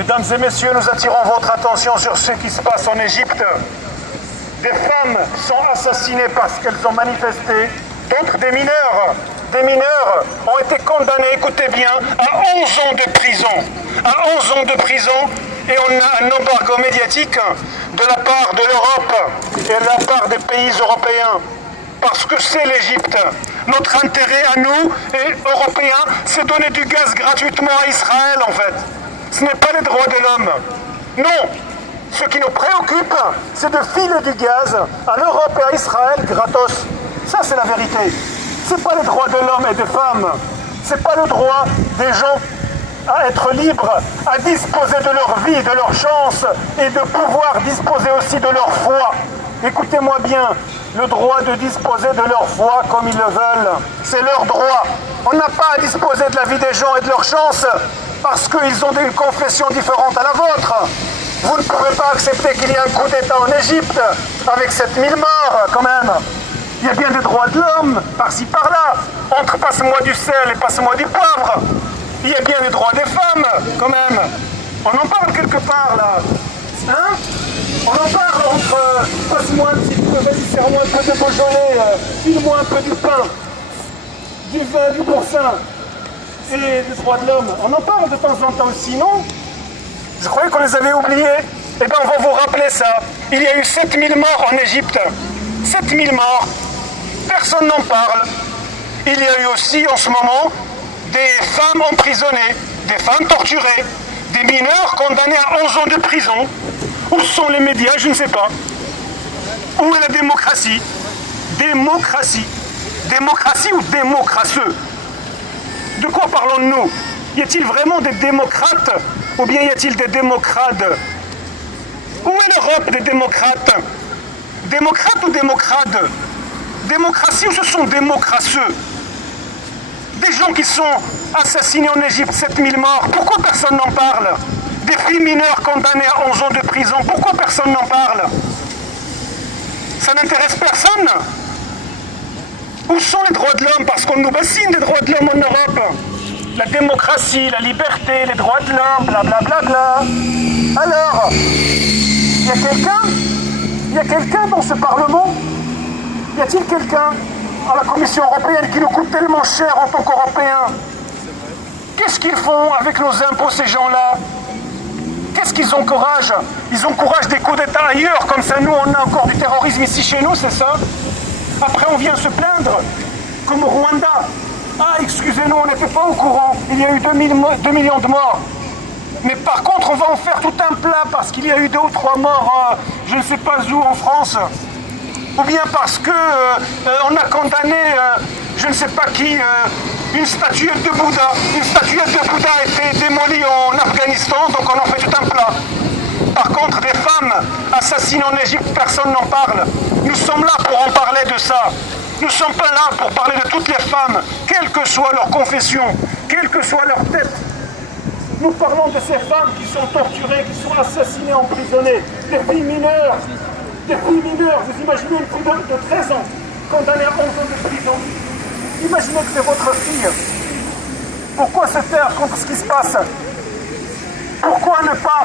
Mesdames et messieurs, nous attirons votre attention sur ce qui se passe en Égypte. Des femmes sont assassinées parce qu'elles ont manifesté. D'autres, des mineurs ont été condamnés, écoutez bien, à 11 ans de prison. À 11 ans de prison, et on a un embargo médiatique de la part de l'Europe et de la part des pays européens. Parce que c'est l'Égypte. Notre intérêt à nous, et Européens, c'est donner du gaz gratuitement à Israël, en fait. Ce n'est pas les droits de l'homme. Non. Ce qui nous préoccupe, c'est de filer du gaz à l'Europe et à Israël gratos. Ça, c'est la vérité. C'est pas les droits de l'homme et des femmes. C'est pas le droit des gens à être libres, à disposer de leur vie, de leur chance et de pouvoir disposer aussi de leur foi. Écoutez-moi bien, le droit de disposer de leur foi comme ils le veulent, c'est leur droit. On n'a pas à disposer de la vie des gens et de leur chance parce qu'ils ont une confession différente à la vôtre. Vous ne pouvez pas accepter qu'il y ait un coup d'État en Égypte avec 7000 morts quand même. Il y a bien des droits de l'homme, par-ci par-là, entre passe-moi du sel et passe-moi du poivre. Il y a bien les droits des femmes, quand même. On en parle quelque part, là. Hein? On en parle entre passe-moi un petit peu, vas-y, serre-moi un peu de Beaujolais, file-moi un peu du pain, du vin, du boursin, et des droits de l'homme. On en parle de temps en temps aussi, non? Je croyais qu'on les avait oubliés. Eh bien, on va vous rappeler ça. Il y a eu 7000 morts en Égypte. 7000 morts. Personne n'en parle. Il y a eu aussi, en ce moment, des femmes emprisonnées, des femmes torturées, des mineurs condamnés à 11 ans de prison. Où sont les médias? Je ne sais pas. Où est la démocratie? Démocratie. Démocratie ou démocrasseux? De quoi parlons-nous? Y a-t-il vraiment des démocrates ou bien y a-t-il des démocrates? Où est l'Europe des démocrates? Démocrates ou démocrates? Démocratie ou ce sont démocrasseux? Des gens qui sont assassinés en Égypte, 7000 morts, pourquoi personne n'en parle? Des filles mineures condamnées à 11 ans de prison, pourquoi personne n'en parle? Ça n'intéresse personne? Où sont les droits de l'homme? Parce qu'on nous bassine des droits de l'homme en Europe. La démocratie, la liberté, les droits de l'homme, blablabla. Alors, il y a quelqu'un dans ce Parlement? Y a-t-il quelqu'un à la Commission européenne qui nous coûte tellement cher en tant qu'Européens? Qu'est-ce qu'ils font avec nos impôts, ces gens-là? Qu'est-ce qu'ils ont courage? Ils ont courage des coups d'État ailleurs, comme ça nous on a encore du terrorisme ici chez nous, c'est ça? Après on vient se plaindre, comme au Rwanda. Ah, excusez-nous, on n'était pas au courant, il y a eu 2 millions de morts. Mais par contre, on va en faire tout un plat parce qu'il y a eu 2 ou 3 morts, je ne sais pas où, en France. Ou bien parce que on a condamné, je ne sais pas qui, une statuette de Bouddha. Une statuette de Bouddha a été démolie en Afghanistan, donc on en fait tout un plat. Par contre, des femmes assassinées en Égypte, personne n'en parle. Nous sommes là pour en parler de ça. Nous ne sommes pas là pour parler de toutes les femmes, quelle que soit leur confession, quelle que soit leur tête. Nous parlons de ces femmes qui sont torturées, qui sont assassinées, emprisonnées, des filles mineures. Des filles mineures, vous imaginez une fille de 13 ans, condamnée à 11 ans de prison. Imaginez que c'est votre fille. Pourquoi se taire contre ce qui se passe? Pourquoi ne pas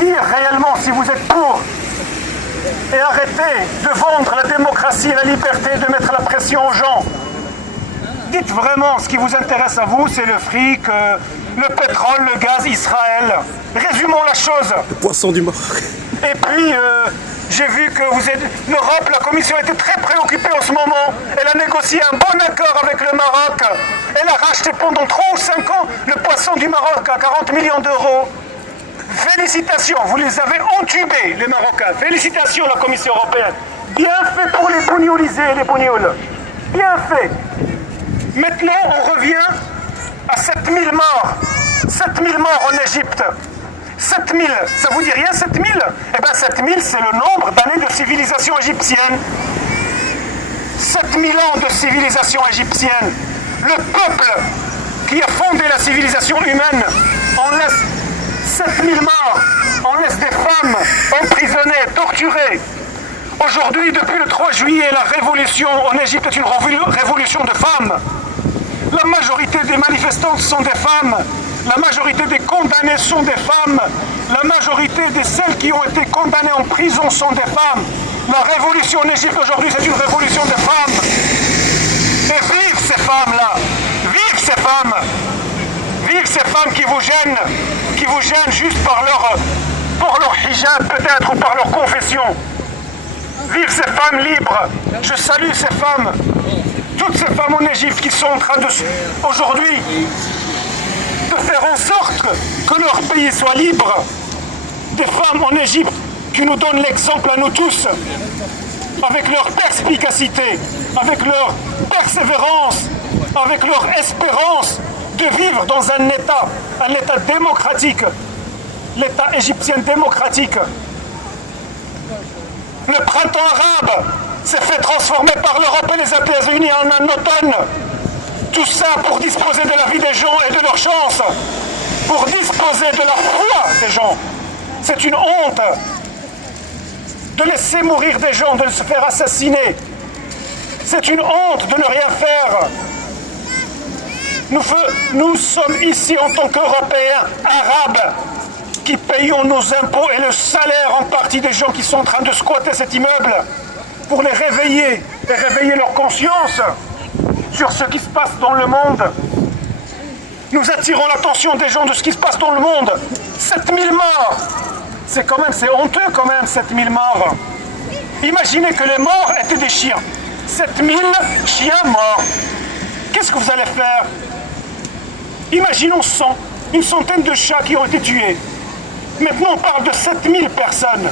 dire réellement si vous êtes pour? Et arrêter de vendre la démocratie et la liberté, de mettre la pression aux gens. Dites vraiment ce qui vous intéresse à vous, c'est le fric, le pétrole, le gaz, Israël. Résumons la chose. Le poisson du Maroc. Et puis, j'ai vu que l'Europe, la Commission était très préoccupée en ce moment. Elle a négocié un bon accord avec le Maroc. Elle a racheté pendant 3 ou 5 ans le poisson du Maroc à 40 millions d'euros. Félicitations, vous les avez entubés, les Marocains. Félicitations, la Commission européenne. Bien fait pour les bougnouliser, les bougnoules. Bien fait. Maintenant, on revient à 7000 morts. 7000 morts en Égypte. 7000, ça vous dit rien 7000? Eh bien 7000 c'est le nombre d'années de civilisation égyptienne. 7000 ans de civilisation égyptienne. Le peuple qui a fondé la civilisation humaine en laisse 7000 morts, on laisse des femmes emprisonnées, torturées. Aujourd'hui, depuis le 3 juillet, la révolution en Égypte est une révolution de femmes. La majorité des manifestantes sont des femmes. La majorité des condamnés sont des femmes. La majorité de celles qui ont été condamnées en prison sont des femmes. La révolution en Égypte aujourd'hui, c'est une révolution des femmes. Et vive ces femmes-là. Vive ces femmes. Vive ces femmes qui vous gênent juste par leur hijab peut-être ou par leur confession. Vive ces femmes libres. Je salue ces femmes. Toutes ces femmes en Égypte qui sont en train aujourd'hui de faire en sorte que leur pays soit libre. Des femmes en Égypte qui nous donnent l'exemple à nous tous, avec leur perspicacité, avec leur persévérance, avec leur espérance de vivre dans un État démocratique, l'État égyptien démocratique. Le printemps arabe s'est fait transformer par l'Europe et les États-Unis en un automne. Tout ça pour disposer de la vie des gens et de leurs chances, pour disposer de la foi des gens. C'est une honte de laisser mourir des gens, de se faire assassiner. C'est une honte de ne rien faire. Nous sommes ici en tant qu'Européens, Arabes, qui payons nos impôts et le salaire en partie des gens qui sont en train de squatter cet immeuble pour les réveiller et réveiller leur conscience sur ce qui se passe dans le monde. Nous attirons l'attention des gens de ce qui se passe dans le monde. 7000 morts. C'est honteux quand même, 7000 morts. Imaginez que les morts étaient des chiens. 7000 chiens morts. Qu'est-ce que vous allez faire? Imaginons 100, une centaine de chats qui ont été tués. Maintenant, on parle de 7000 personnes,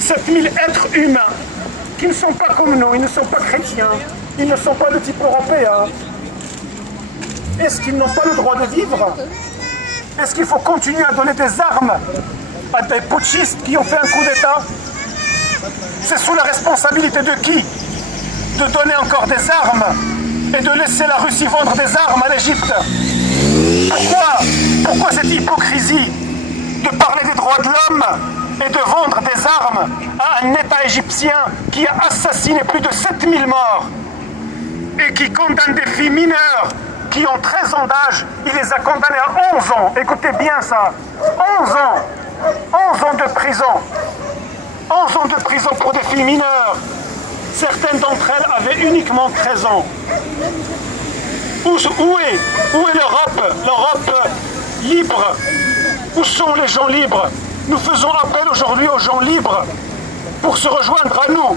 7000 êtres humains qui ne sont pas comme nous, ils ne sont pas chrétiens, ils ne sont pas de type européen. Est-ce qu'ils n'ont pas le droit de vivre? Est-ce qu'il faut continuer à donner des armes à des putschistes qui ont fait un coup d'État? C'est sous la responsabilité de qui de donner encore des armes et de laisser la Russie vendre des armes à l'Égypte? Pourquoi cette hypocrisie de parler des droits de l'homme et de vendre des armes à un État égyptien qui a assassiné plus de 7000 morts et qui condamne des filles mineures qui ont 13 ans d'âge, il les a condamnées à 11 ans. Écoutez bien ça, 11 ans, 11 ans de prison. 11 ans de prison pour des filles mineures. Certaines d'entre elles avaient uniquement 13 ans. Où est l'Europe? L'Europe libre? Où sont les gens libres? Nous faisons appel aujourd'hui aux gens libres pour se rejoindre à nous.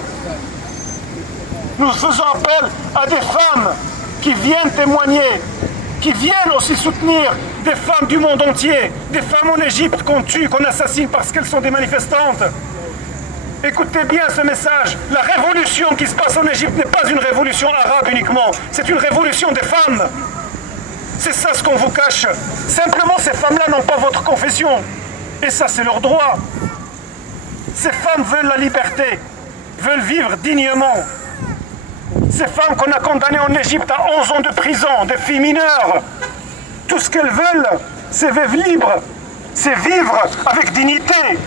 Nous faisons appel à des femmes qui viennent témoigner, qui viennent aussi soutenir des femmes du monde entier, des femmes en Égypte qu'on tue, qu'on assassine parce qu'elles sont des manifestantes. Écoutez bien ce message. La révolution qui se passe en Égypte n'est pas une révolution arabe uniquement, c'est une révolution des femmes. C'est ça ce qu'on vous cache. Simplement, ces femmes-là n'ont pas votre confession. Et ça, c'est leur droit. Ces femmes veulent la liberté, veulent vivre dignement. Ces femmes qu'on a condamnées en Égypte à 11 ans de prison, des filles mineures, tout ce qu'elles veulent, c'est vivre libre, c'est vivre avec dignité.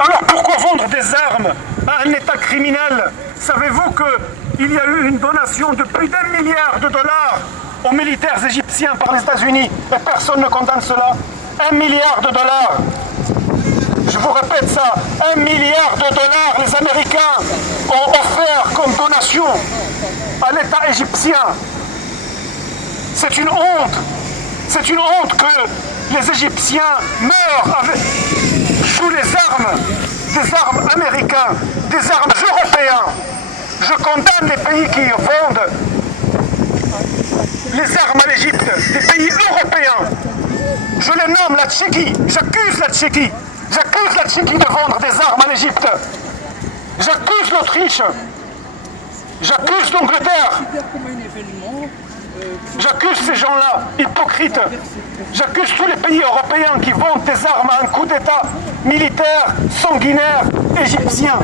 Alors pourquoi vendre des armes à un État criminel? Savez-vous qu'il y a eu une donation de plus d'1 milliard de dollars aux militaires égyptiens par les États-Unis et personne ne condamne cela? 1 milliard de dollars. Je vous répète ça, 1 milliard de dollars les Américains ont offert comme donation à l'État égyptien. C'est une honte. C'est une honte que les Égyptiens meurent sous les armes, des armes américaines, des armes européennes. Je condamne les pays qui vendent les armes à l'Égypte, des pays européens. Je les nomme la Tchéquie, j'accuse la Tchéquie. J'accuse la Tchéquie de vendre des armes à l'Égypte. J'accuse l'Autriche. J'accuse l'Angleterre. J'accuse ces gens-là, hypocrites. J'accuse tous les pays européens qui vendent des armes à un coup d'État militaire, sanguinaire, égyptien.